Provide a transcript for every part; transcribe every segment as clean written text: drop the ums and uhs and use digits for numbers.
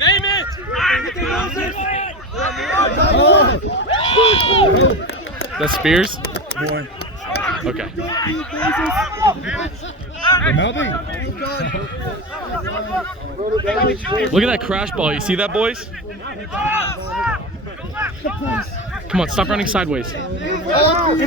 Name it! That's Spears? Boy. Okay. Look at that crash ball. You see that, boys? Come on, stop running sideways. Inside.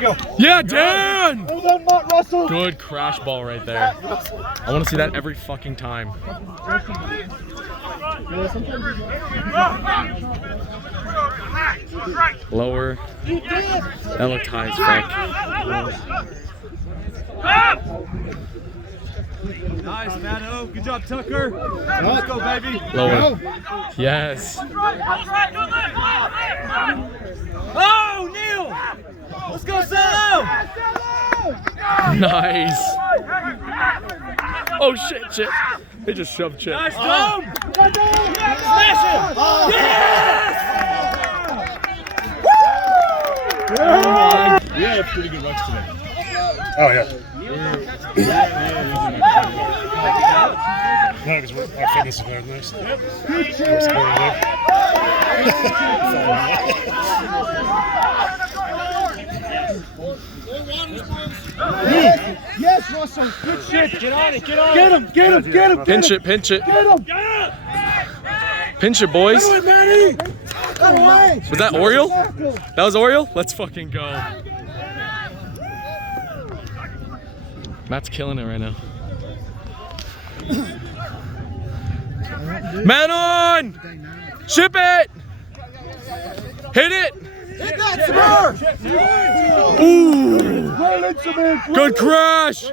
Go. Yeah, Dan! Well done, Matt Russell. Good crash ball right there. I want to see that every fucking time. Lower. That looked high as fuck. Nice, Mano. Good job, Tucker. Let's go, baby. Lower. Yes. Oh, Neil. Let's go, Solo. Nice. Oh, shit. They just shoved Chip. Nice, Dome. Smash him. Yes! We had a pretty good rush today. Oh, yeah. No, because our fitness is very nice. Yes, Russell. Good shit. Get on it. Get him. Pinch it. Get him. Pinch it, boys. Get Manny. Was that Oriole? That was Oriole? Let's fucking go. Matt's killing it right now. Man on! Ship it! Hit it! Hit that, Samir. Ooh! Good crash!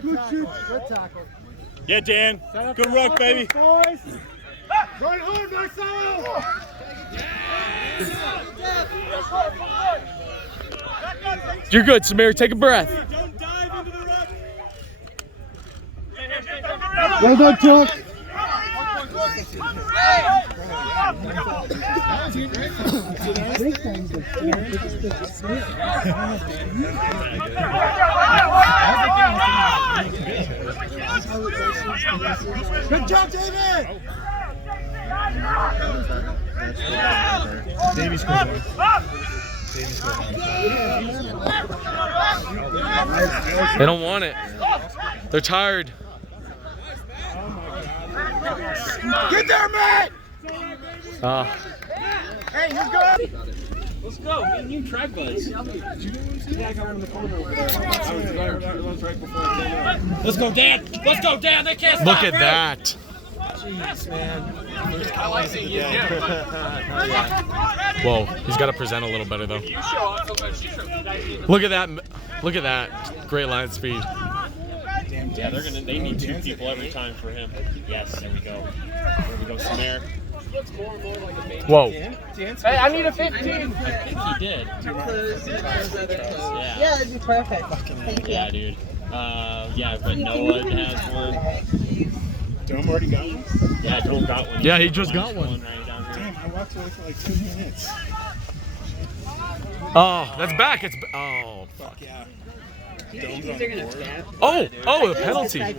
Yeah, Dan. Good ruck, baby. Right hard, Marcelo! You're good, Samir. Take a breath. Don't dive into the ruck. Well done, Chuck. Good job, David! Davey scored one. They don't want it. They're tired. Get there, Matt! Hey, you're good. Let's go. Me and you track buds. Yeah, I got one in the corner over there. I was right before I came out. Let's go, Dan. Let's go, Dan. They can't stop. Look at that. Jeez, man. Whoa, he's got to present a little better though. Look at that. Look at that. Great line speed. Yeah, they need two people every time for him. Yes, there we go. There we go, Samir. Whoa. Hey, I need a 15. I think he did. Yeah, that'd be perfect. Thank you. Yeah, dude. Yeah, but Noah has one. Dome already got one? Yeah, Dome got one. Yeah, he just got one. Right down here. Damn, I walked away for like 2 minutes. Oh, that's back. It's oh. Fuck yeah. Dome's on the board. Oh, a penalty. Did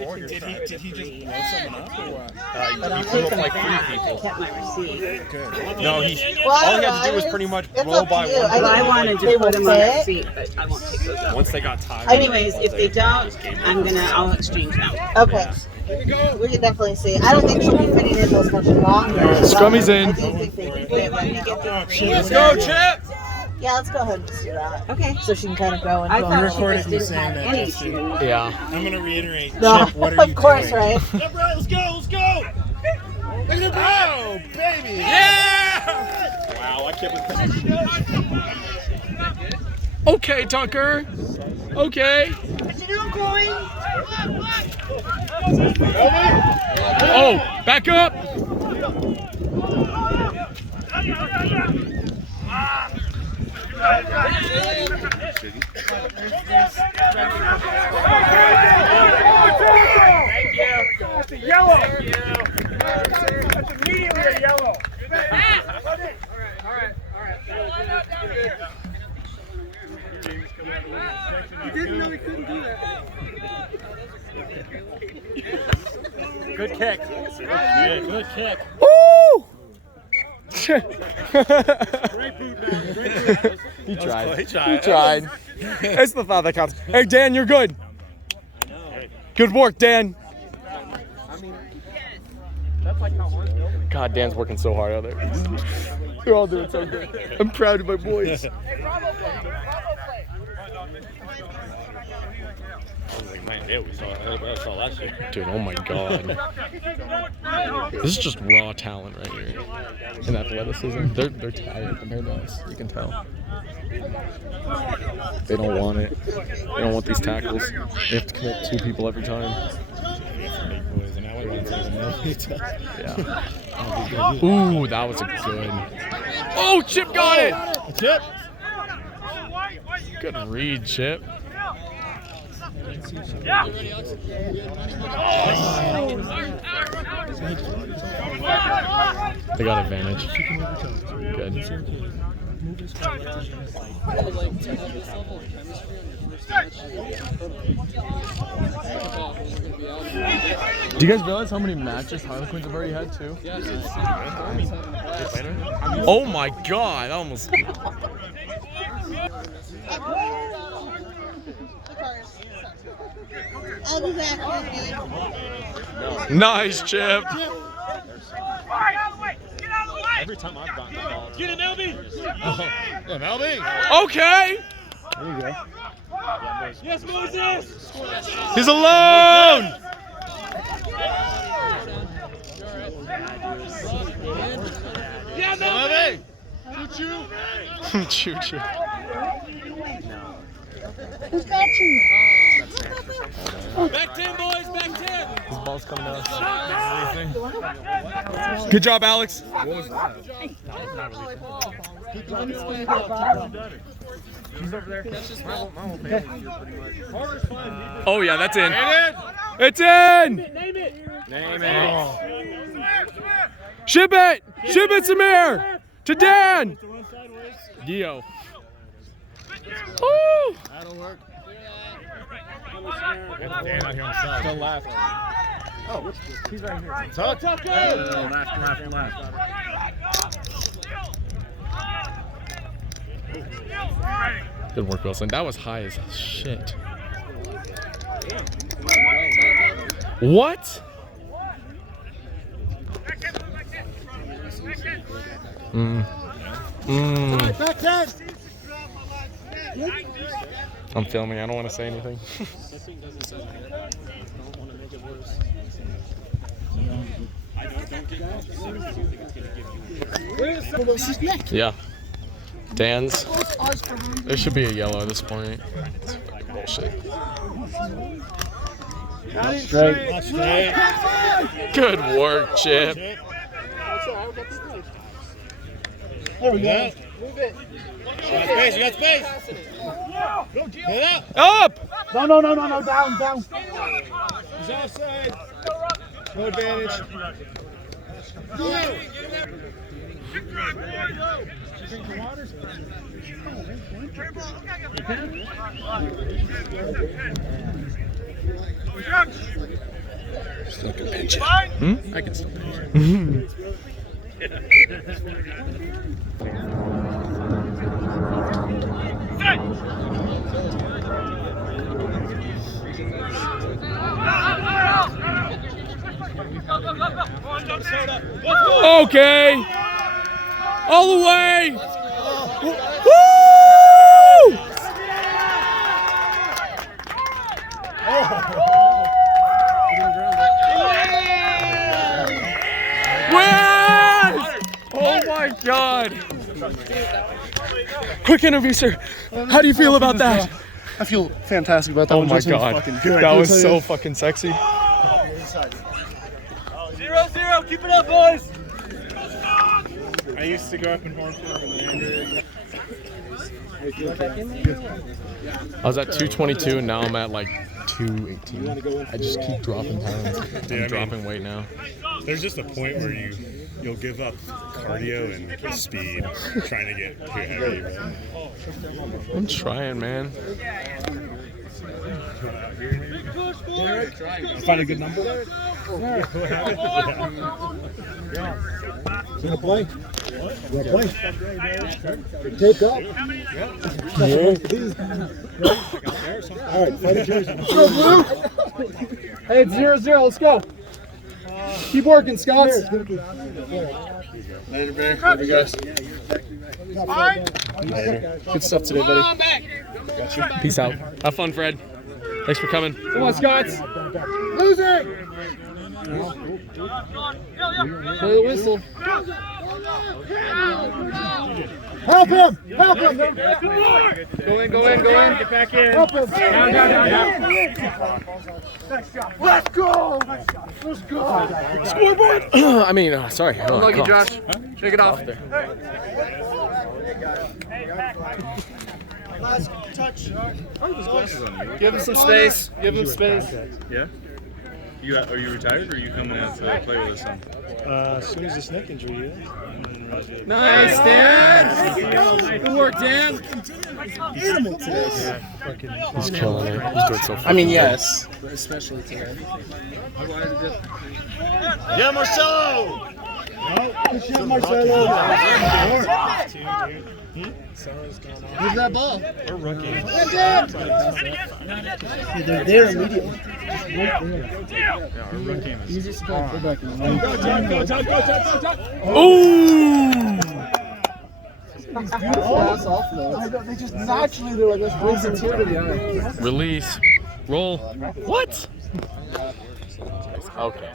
he just blow someone up or what? He blew up like 3 people. I kept my receipt. Good. No, all he had to do was pretty much blow by one. I wanted to put them on that receipt, but I won't take those out. Once they got tired. Anyways, if they don't, I'll exchange them. Okay. We can definitely see. I don't think she'll be fitting in those much longer. Scrummy's in. I do think they can fit when they get through. Let's go, Chip! Yeah, let's go ahead and just do that. Okay. So she can kind of go and I go. thought recording she you just saying didn't that, have any Justin. shoes. Yeah. I'm going to reiterate. No, Chip, what are you of course, doing? right? Let's go! Look at oh, baby! Yeah! Wow, I can't believe Okay, Tucker. Okay. What you doing, Chloe? Oh, back up. Thank you. That's a yellow. Thank you. That's immediately a yellow. All right. You didn't know he couldn't do that. kick. Yeah, good kick. Woo! He tried. He tried. He tried. It's the thought that counts. Hey, Dan, you're good. Good work, Dan. God, Dan's working so hard out there. They're all doing so good. I'm proud of my boys. We saw last year. Dude, oh my God. This is just raw talent right here. In athleticism. They're tired compared to us. You can tell. They don't want it. They don't want these tackles. They have to commit 2 people every time. Yeah. Ooh, that was a good. Oh, Chip got it! Chip. Good read, Chip. They got advantage. Good. Do you guys realize how many matches Harlequins have already had too? Oh my God! That almost. I'll be back with you. Nice, Chip. Every time I've gotten the ball. Get him, LB! Yeah, Melby. Okay. There you go. Yes, Moses! He's alone. Yeah, Melby! Choo-choo. Choo-choo. Who's got you? Back 10, boys, back 10! This ball's coming to us. Good job, Alex. What was that? He's over there. My whole family's here pretty much. Oh yeah, that's in. Name It's in. Name it! Name it. Ship it. Ship it, Samir. To Dan. Dio. Woo. That'll work. Dan out here on the side. To the left. Oh, he's right here. Tuck. Left. Good work, Wilson. That was high as shit. What? I'm filming. I don't want to say anything. Yeah. Dan's. There should be a yellow at this point. It's fucking bullshit. Straight. Good work, Chip. There we go. Move it. You got space. Get Up! No, down. He's offside. No advantage. Still can pinch it. I can still pinch it. Okay. All the way. Woo! Win! Oh my God. Quick interview, sir. How do you feel about that? I feel fantastic about that. Oh my God. That was so fucking sexy. 0-0, keep it up, boys! I used to go up in Hornfield. I was at 222 and now I'm at like 218. I just keep dropping pounds. I'm dropping weight now. There's just a point where you'll give up cardio and speed trying to get too heavy. But I'm trying, man. you find a good number? Gonna play? You gonna play? Taped up? All right, fight a jersey. Let's go, Blue! Hey, it's 0-0. Let's go. Keep working, Scots. Later, Bear. Love you guys. Good stuff today, buddy. Peace out. Have fun, Fred. Thanks for coming. Come on, Scots. Loser! Play the whistle. Help him! Help him! Go in, go in, go in. Get back in. Help him! Let's go! Let's go! Scoreboard! I mean, sorry. Unlucky, Josh. Shake it off. Last touch. Give him some space. Give him space. Yeah? Are you retired or are you coming out to play with us son? As soon as this neck injury is. Nice, Dan. Good work, Dan. Animal today. He's killing it. He's doing so far. I mean, yes, but especially today. Yeah, Marcelo! Good shot, Marcelo. Where's that ball? We're rookie. They're there immediately. Yeah, our rookie is Easy spot. Go back. They just naturally do like this. Brings it to the eye. Release. Roll. What? Okay.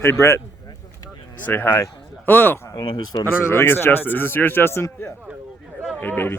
Hey, Brett. Say hi. Hello. I don't know whose phone I this don't is. know I think who it's I'm Justin. saying Is this yours, Justin? Yeah. Hey, baby.